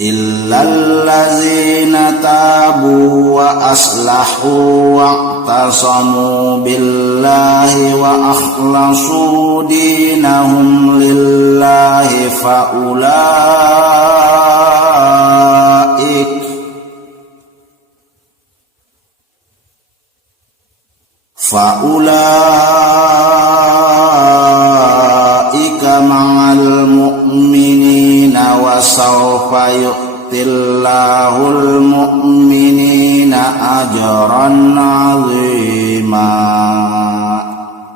illal ladzina tabu wa aslahu wa'tasamu billahi wa akhlasu dinahum lillahi faulaika ma'al mu'minina wa sawfa yu'tillahul mu'minina ajran 'azima.